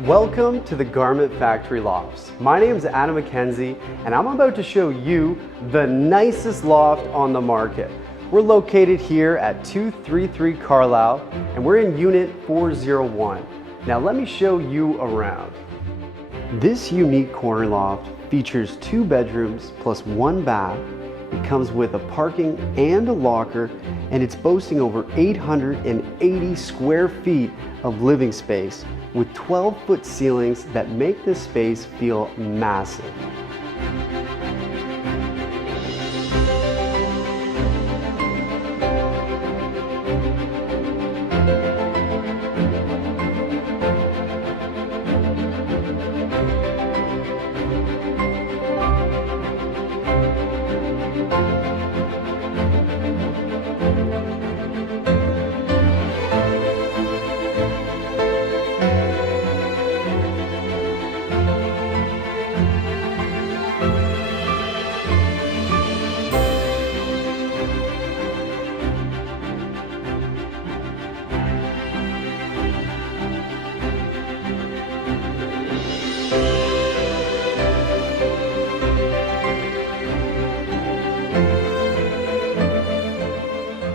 Welcome to the Garment Factory Lofts. My name is Adam McKenzie and I'm about to show you the nicest loft on the market. We're located here at 233 Carlaw and we're in unit 401. Now let me show you around. This unique corner loft features 2 bedrooms plus 1 bath. It comes with a parking and a locker, and it's boasting over 880 square feet of living space with 12-foot ceilings that make this space feel massive.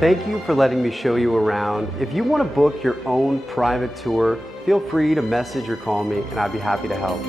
Thank you for letting me show you around. If you want to book your own private tour, feel free to message or call me and I'd be happy to help.